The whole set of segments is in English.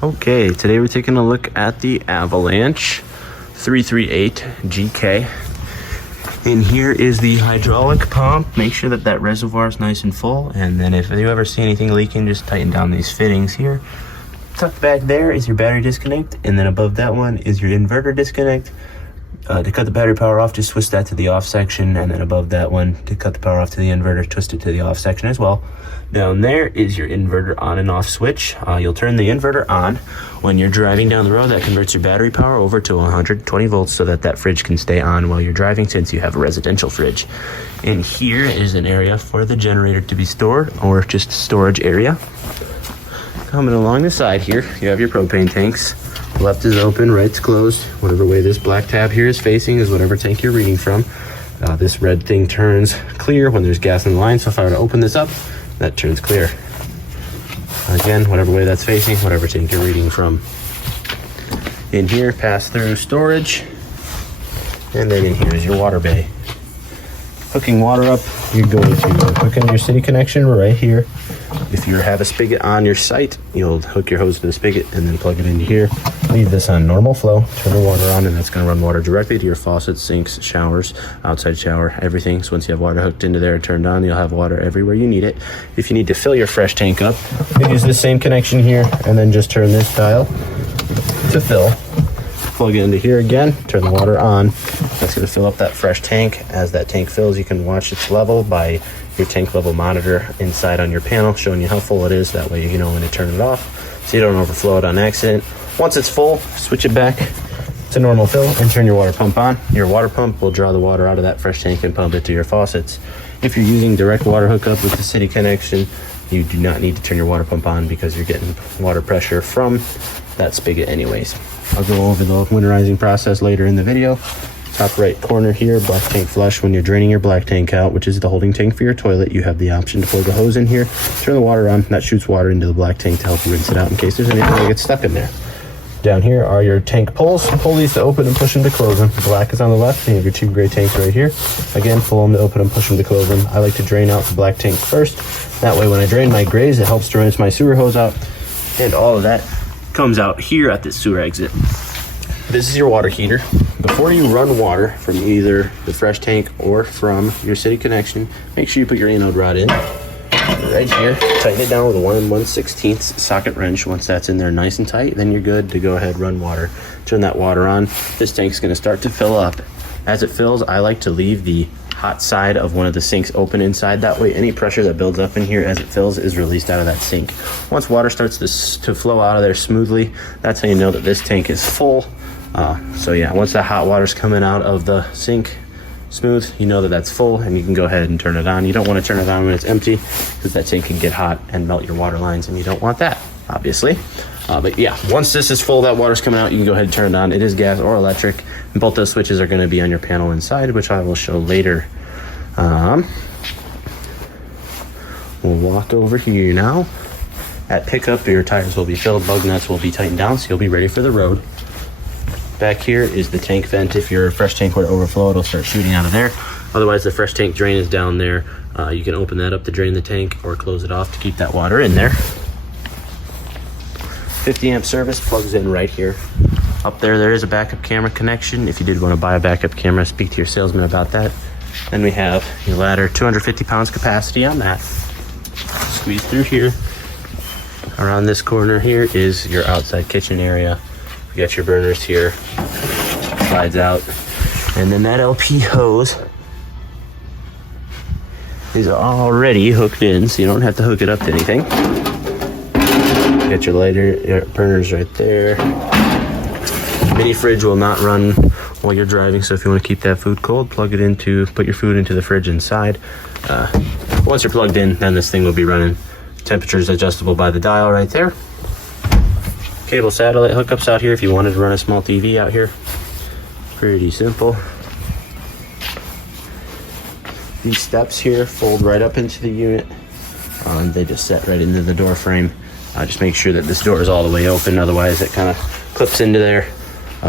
Okay, today we're taking a look at the Avalanche 338CK. And here is the hydraulic pump. Make sure that that reservoir is nice and full. And then if you ever see anything leaking, just tighten down these fittings here. Tucked back there is your battery disconnect. And then above that one is your inverter disconnect. To cut the battery power off, just switch that to the off section. And then above that one, to cut the power off to the inverter, twist it to the off section as well. Down there is your inverter on and off switch. You'll turn the inverter on when you're driving down the road. That converts your battery power over to 120 volts so that that fridge can stay on while you're driving, since you have a residential fridge. And here is an area for the generator to be stored, or just storage area. Coming along the side here, you have your propane tanks. Left is open, right's closed. Whatever way this black tab here is facing is whatever tank you're reading from. This red thing turns clear when there's gas in the line, so if I were to open this up, that turns clear. Again, whatever way that's facing, whatever tank you're reading from. In here, pass through storage, and then in here is your water bay. Hooking water up, you go to hook into your city connection right here. If you have a spigot on your site, you'll hook your hose to the spigot and then plug it into here. Leave this on normal flow, turn the water on, and that's going to run water directly to your faucets, sinks, showers, outside shower, everything. So once you have water hooked into there and turned on, you'll have water everywhere you need it. If you need to fill your fresh tank up, you use the same connection here and then just turn this dial to fill. Plug it into here again, turn the water on. That's going to fill up that fresh tank. As that tank fills, you can watch its level by your tank level monitor inside on your panel, showing you how full it is. That way you know when to turn it off so you don't overflow it on accident. Once it's full, switch it back to normal fill and turn your water pump on. Your water pump will draw the water out of that fresh tank and pump it to your faucets. If you're using direct water hookup with the city connection, you do not need to turn your water pump on because you're getting water pressure from that spigot anyways. I'll go over the winterizing process later in the video. Top right corner here, black tank flush. When you're draining your black tank out, which is the holding tank for your toilet, you have the option to plug the hose in here, turn the water on. That shoots water into the black tank to help you rinse it out in case there's anything that gets stuck in there. Down here are your tank pulls. Pull these to open and push them to close them. Black is on the left, and you have your two gray tanks right here. Again, pull them to open and push them to close them. I like to drain out the black tank first. That way when I drain my grays, it helps to rinse my sewer hose out. And all of that comes out here at this sewer exit. This is your water heater. Before you run water from either the fresh tank or from your city connection, make sure you put your anode rod in right here. Tighten it down with a 1 1/16 socket wrench. Once that's in there nice and tight, then you're good to go ahead, run water. Turn that water on. This tank's going to start to fill up. As it fills, I like to leave the hot side of one of the sinks open inside. That way any pressure that builds up in here as it fills is released out of that sink. Once water starts to flow out of there smoothly, that's how you know that this tank is full. So yeah, once that hot water's coming out of the sink smooth, you know that that's full, and you can go ahead and turn it on. You don't want to turn it on when it's empty because that tank can get hot and melt your water lines, and you don't want that, obviously. But yeah, once this is full, that water's coming out, you can go ahead and turn it on. It is gas or electric, and both those switches are going to be on your panel inside, which I will show later. We'll walk over here now. At pickup, your tires will be filled, lug nuts will be tightened down, so you'll be ready for the road. Back here is the tank vent. If your fresh tank were to overflow, it'll start shooting out of there. Otherwise, the fresh tank drain is down there. You can open that up to drain the tank or close it off to keep that water in there. 50 amp service plugs in right here. Up there is a backup camera connection. If you did want to buy a backup camera, speak to your salesman about that. Then we have your ladder, 250 pounds capacity on that. Squeeze through here. Around this corner here is your outside kitchen area. You got your burners here, slides out, and then that LP hose is already hooked in, so you don't have to hook it up to anything. You got your lighter, your burners right there. Mini fridge will not run while you're driving, so if you want to keep that food cold, put your food into the fridge inside. Once you're plugged in, then this thing will be running. Temperature is adjustable by the dial right there. Cable satellite hookups out here if you wanted to run a small TV out here. Pretty simple. These steps here fold right up into the unit. They just set right into the door frame. Just make sure that this door is all the way open, otherwise it kind of clips into there.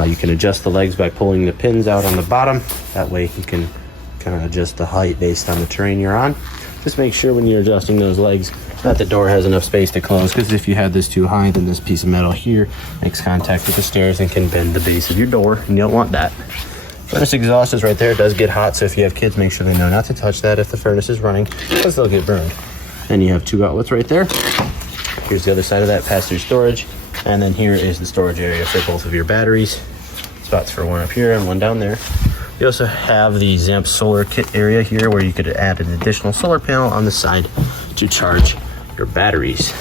You can adjust the legs by pulling the pins out on the bottom. That way you can kind of adjust the height based on the terrain you're on. just make sure when you're adjusting those legs that the door has enough space to close, because if you had this too high, then this piece of metal here makes contact with the stairs and can bend the base of your door, and you don't want that. Furnace exhaust is right there. It does get hot, so if you have kids, make sure they know not to touch that if the furnace is running, because they'll get burned. And you have 2 outlets right there. Here's the other side of that, pass-through storage. And then here is the storage area for both of your batteries. Spots for one up here and one down there. You also have the Zamp solar kit area here where you could add an additional solar panel on the side to charge your batteries.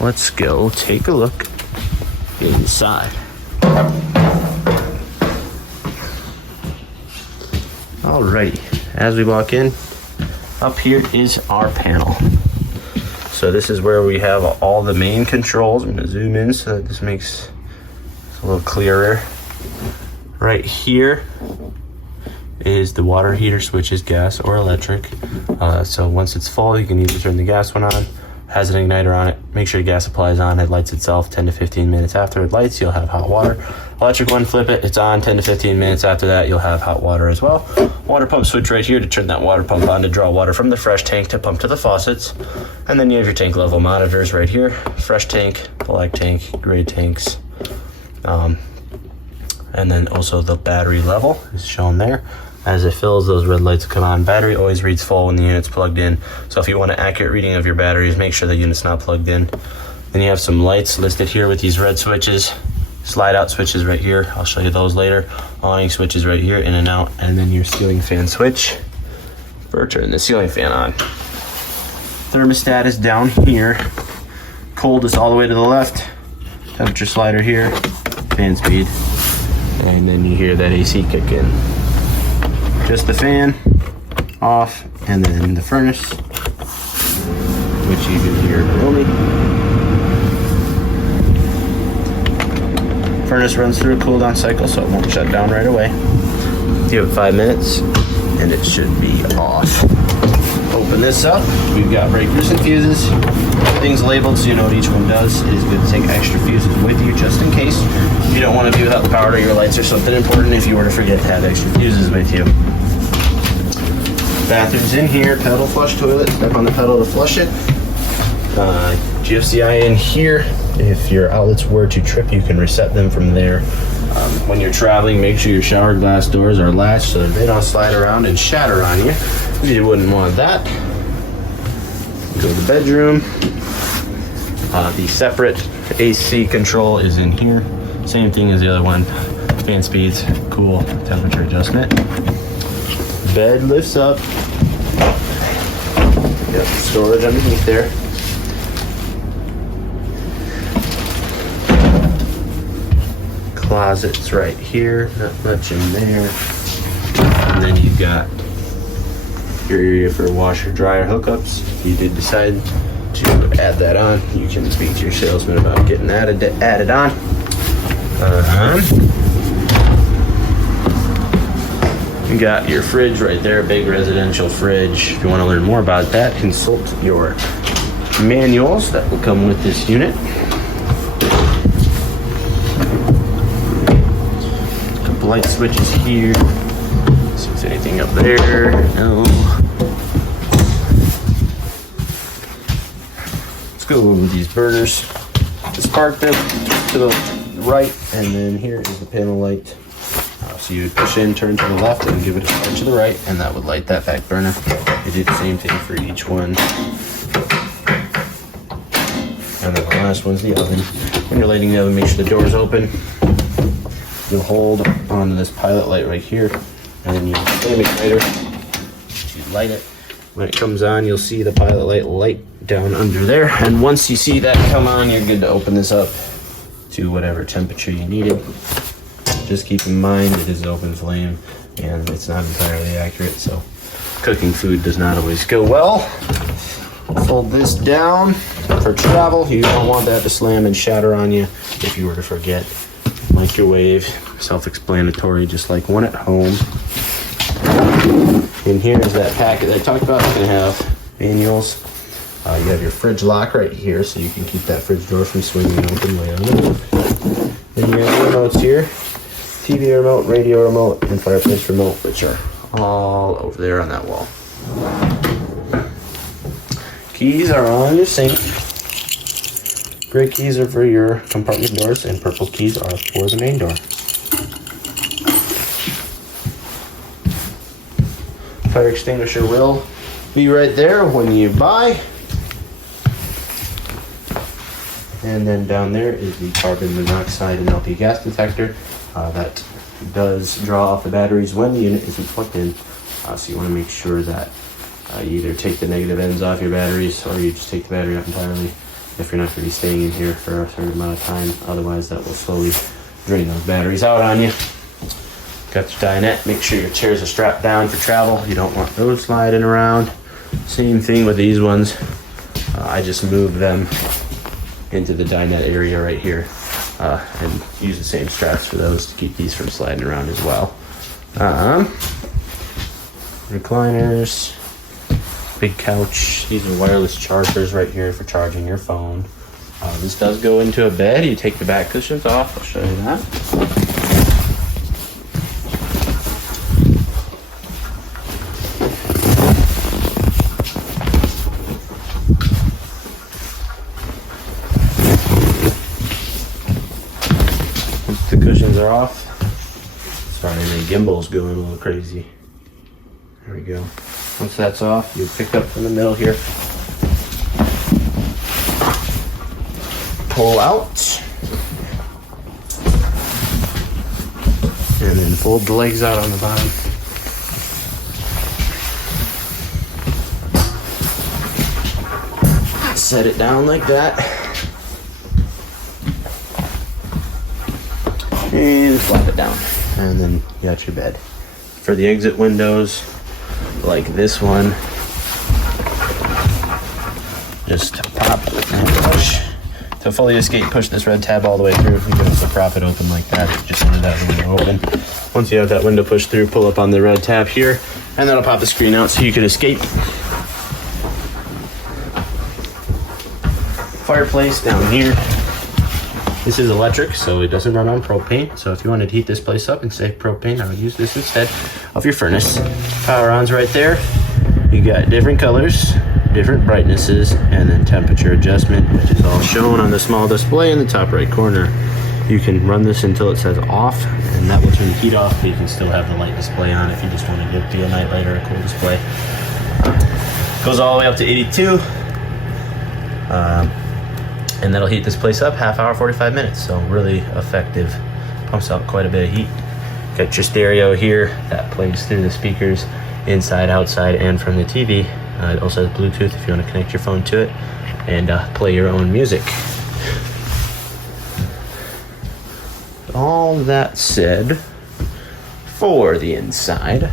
Let's go take a look inside. Alrighty, as we walk in, up here is our panel. So this is where we have all the main controls. I'm gonna zoom in so that this makes it a little clearer. Right here is the water heater switches, gas or electric. So once it's full, you can either turn the gas one on, has an igniter on it, make sure the gas supply is on, it lights itself 10 to 15 minutes after it lights, you'll have hot water. Electric one, flip it, it's on 10 to 15 minutes after that, you'll have hot water as well. Water pump switch right here to turn that water pump on to draw water from the fresh tank to pump to the faucets. And then you have your tank level monitors right here, fresh tank, black tank, gray tanks. And then also the battery level is shown there. As it fills, those red lights will come on. Battery always reads full when the unit's plugged in. So if you want an accurate reading of your batteries, make sure the unit's not plugged in. Then you have some lights listed here with these red switches. Slide out switches right here. I'll show you those later. Awning switches right here, in and out. And then your ceiling fan switch for turning the ceiling fan on. Thermostat is down here. Cold is all the way to the left. Temperature slider here. Fan speed. And then you hear that AC kick in. Just the fan off, and then the furnace, which you can hear only. Furnace runs through a cool down cycle, so it won't shut down right away. Give it 5 minutes, and it should be off. Open this up. We've got breakers and fuses. Everything's labeled so you know what each one does. It is good to take extra fuses with you just in case you don't want to be without the power to your lights or something important if you were to forget to have extra fuses with you. Bathroom's in here, pedal flush toilet, step on the pedal to flush it. GFCI in here. If your outlets were to trip, you can reset them from there. When you're traveling, make sure your shower glass doors are latched so that they don't slide around and shatter on you. You wouldn't want that. Go to the bedroom. The separate AC control is in here. Same thing as the other one. Fan speeds, cool, temperature adjustment. Bed lifts up. Got storage underneath there. Closets right here, not much in there. And then you've got your area for washer dryer hookups. If you did decide to add that on, you can speak to your salesman about getting that added on. You got your fridge right there, big residential fridge. If you want to learn more about that, consult your manuals that will come with this unit. A couple light switches here. See if there's anything up there. No. Let's go over these burners. Just park them to the right, and then here is the panel light. So you would push in, turn to the left, and give it a turn to the right, and that would light that back burner. You do the same thing for each one. And then the last one's the oven. When you're lighting the oven, make sure the door is open. You'll hold onto this pilot light right here, and then you flame igniter. You light it. When it comes on, you'll see the pilot light down under there. And once you see that come on, you're good to open this up to whatever temperature you need it. Just keep in mind it is open flame and it's not entirely accurate, so cooking food does not always go well. Fold this down for travel. You don't want that to slam and shatter on you if you were to forget. Microwave, self-explanatory, just like one at home. And here is that packet that I talked about. It's going to have manuals. You have your fridge lock right here, so you can keep that fridge door from swinging open way on it. Then you have the remotes here. TV remote, radio remote, and fireplace remote, which are all over there on that wall. Keys are on your sink. Gray keys are for your compartment doors, and purple keys are for the main door. Fire extinguisher will be right there when you buy. And then down there is the carbon monoxide and LP gas detector that does draw off the batteries when the unit isn't plugged in. So you want to make sure that you either take the negative ends off your batteries or you just take the battery out entirely if you're not going to be staying in here for a certain amount of time. Otherwise, that will slowly drain those batteries out on you. Got your dinette. Make sure your chairs are strapped down for travel. You don't want those sliding around. Same thing with these ones. I just move them into the dinette area right here and use the same straps for those to keep these from sliding around as well. Recliners, big couch. These are wireless chargers right here for charging your phone. This does go into a bed. You take the back cushions off. I'll show you that. The cushions are off. Sorry, the gimbal's going a little crazy. There we go. Once that's off, you pick up from the middle here. Pull out. And then fold the legs out on the bottom. Set it down like that. And flap it down, and then you got your bed. For the exit windows, like this one, just pop and push. To fully escape, push this red tab all the way through. You can also prop it open like that, just leave that window open. Once you have that window pushed through, pull up on the red tab here, and that'll pop the screen out so you can escape. Fireplace down here. This is electric, so it doesn't run on propane. So if you wanted to heat this place up and save propane, I would use this instead of your furnace. Power on's right there. You got different colors, different brightnesses, and then temperature adjustment, which is all shown on the small display in the top right corner. You can run this until it says off, and that will turn the heat off, but you can still have the light display on if you just want to do a night light or a cool display. Goes all the way up to 82. And that'll heat this place up half hour, 45 minutes. So really effective. Pumps out quite a bit of heat. Got your stereo here that plays through the speakers inside, outside, and from the TV. It also has Bluetooth if you want to connect your phone to it and play your own music. All that said, for the inside,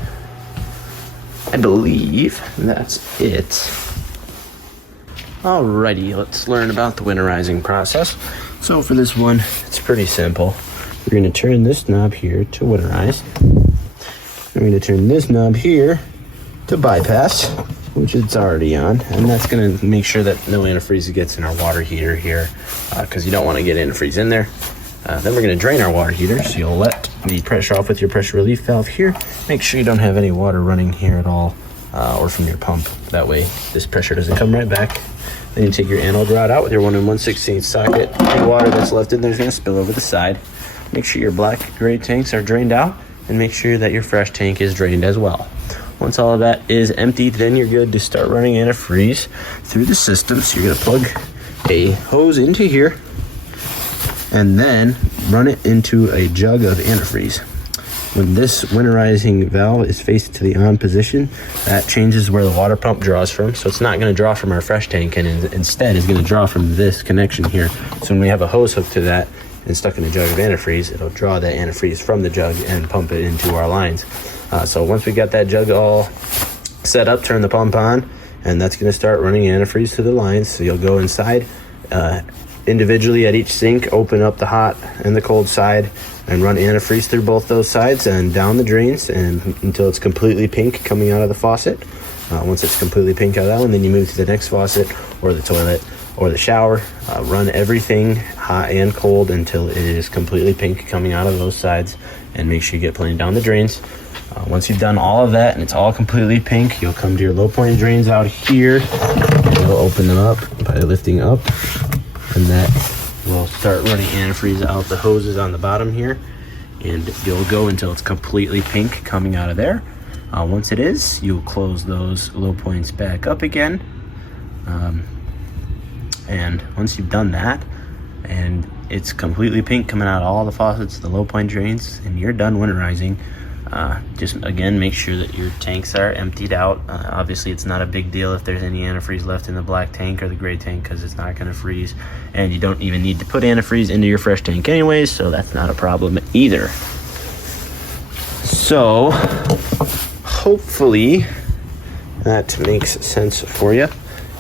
I believe that's it. Alrighty, let's learn about the winterizing process. So for this one, it's pretty simple. We're going to turn this knob here to winterize. We're going to turn this knob here to bypass, which it's already on. And that's going to make sure that no antifreeze gets in our water heater here, because you don't want to get antifreeze in there. Then we're going to drain our water heater, so you'll let the pressure off with your pressure relief valve here. Make sure you don't have any water running here at all, or from your pump. That way this pressure doesn't come right back. Then you take your anode rod out with your 1 1/16 socket. Any water that's left in there is going to spill over the side. Make sure your black gray tanks are drained out, and make sure that your fresh tank is drained as well. Once all of that is emptied, then you're good to start running antifreeze through the system. So you're going to plug a hose into here and then run it into a jug of antifreeze. When this winterizing valve is faced to the on position, that changes where the water pump draws from. So it's not going to draw from our fresh tank, and instead is going to draw from this connection here. So when we have a hose hooked to that and stuck in a jug of antifreeze, it'll draw that antifreeze from the jug and pump it into our lines. So once we got that jug all set up, turn the pump on, and that's going to start running antifreeze to the lines. So you'll go inside individually at each sink, open up the hot and the cold side, and run antifreeze through both those sides and down the drains and until it's completely pink coming out of the faucet. Once it's completely pink out of that one, then you move to the next faucet or the toilet or the shower. Run everything hot and cold until it is completely pink coming out of those sides, and make sure you get plenty down the drains. Once you've done all of that and it's all completely pink, you'll come to your low point drains out here, and you'll open them up by lifting up, and that will start running antifreeze out the hoses on the bottom here, and you'll go until it's completely pink coming out of there. Once it is, you'll close those low points back up again, and once you've done that and it's completely pink coming out of all the faucets, the low point drains, and you're done winterizing, just again make sure that your tanks are emptied out. Obviously it's not a big deal if there's any antifreeze left in the black tank or the gray tank, because it's not going to freeze, and you don't even need to put antifreeze into your fresh tank anyways, so that's not a problem either. So hopefully that makes sense for you.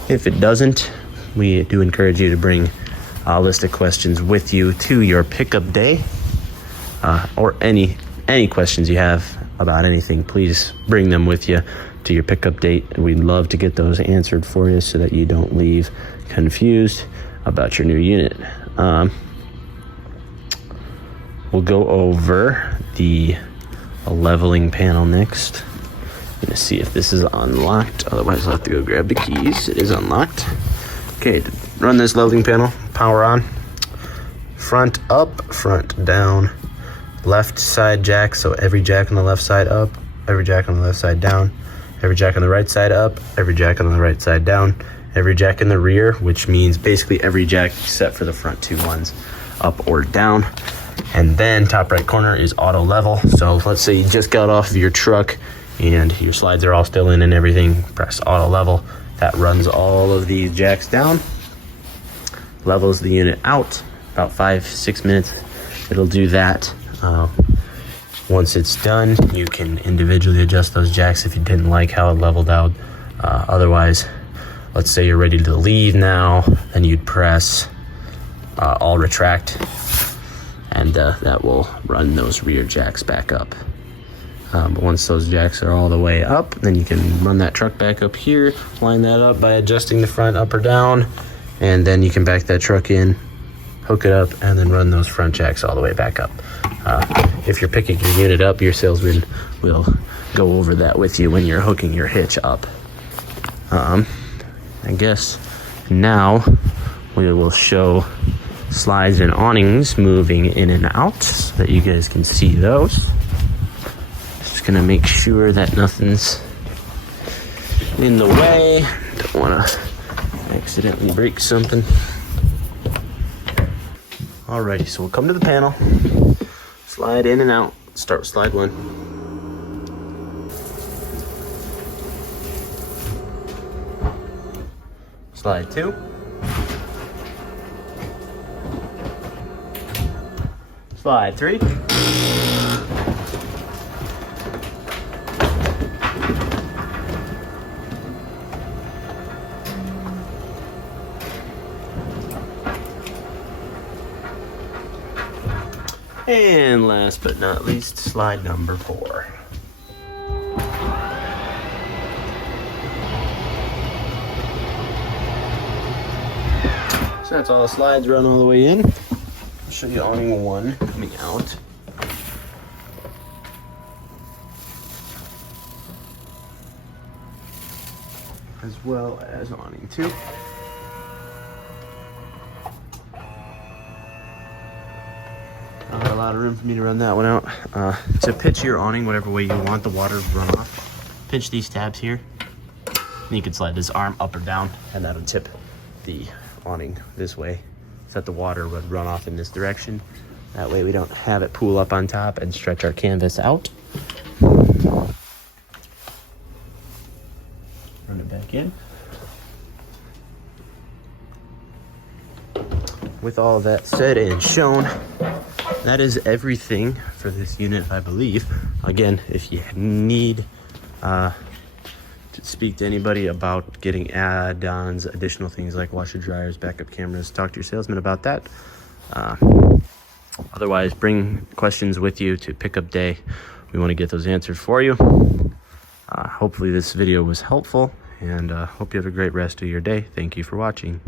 If it doesn't, we do encourage you to bring a list of questions with you to your pickup day, or any questions you have about anything, please bring them with you to your pickup date. We'd love to get those answered for you so that you don't leave confused about your new unit. We'll go over the leveling panel next. I'm gonna see if this is unlocked, otherwise I'll have to go grab the keys. It is unlocked. Okay, to run this leveling panel, power on, front up, front down, left side jack, so every jack on the left side up, every jack on the left side down, every jack on the right side up, every jack on the right side down, every jack in the rear, which means basically every jack except for the front two ones, up or down. And then top right corner is auto level. So let's say you just got off of your truck and your slides are all still in and everything, press auto level. That runs all of these jacks down, levels the unit out, about 5-6 minutes. It'll do that. Once it's done, you can individually adjust those jacks if you didn't like how it leveled out. Otherwise, let's say you're ready to leave now, then you'd press all retract, and that will run those rear jacks back up. But once those jacks are all the way up, then you can run that truck back up here, line that up by adjusting the front up or down, and then you can back that truck in, hook it up, and then run those front jacks all the way back up. If you're picking your unit up, your salesman will go over that with you when you're hooking your hitch up. I guess now we will show slides and awnings moving in and out so that you guys can see those. Just gonna make sure that nothing's in the way. Don't wanna accidentally break something. Alrighty, so we'll come to the panel, slide in and out. Start with slide 1. Slide 2. Slide 3. And last but not least, slide number 4. So that's all the slides run all the way in. I'll show you awning 1 coming out. As well as awning 2. Not a lot of room for me to run that one out. To pitch your awning whatever way you want the water to run off, pinch these tabs here, and you can slide this arm up or down, and that'll tip the awning this way so that the water would run off in this direction. That way we don't have it pool up on top and stretch our canvas out. Run it back in. With all that said and shown, that is everything for this unit, I believe. Again, if you need to speak to anybody about getting add-ons, additional things like washer dryers, backup cameras, talk to your salesman about that. Otherwise, bring questions with you to pickup day. We want to get those answered for you. Hopefully this video was helpful, and hope you have a great rest of your day. Thank you for watching.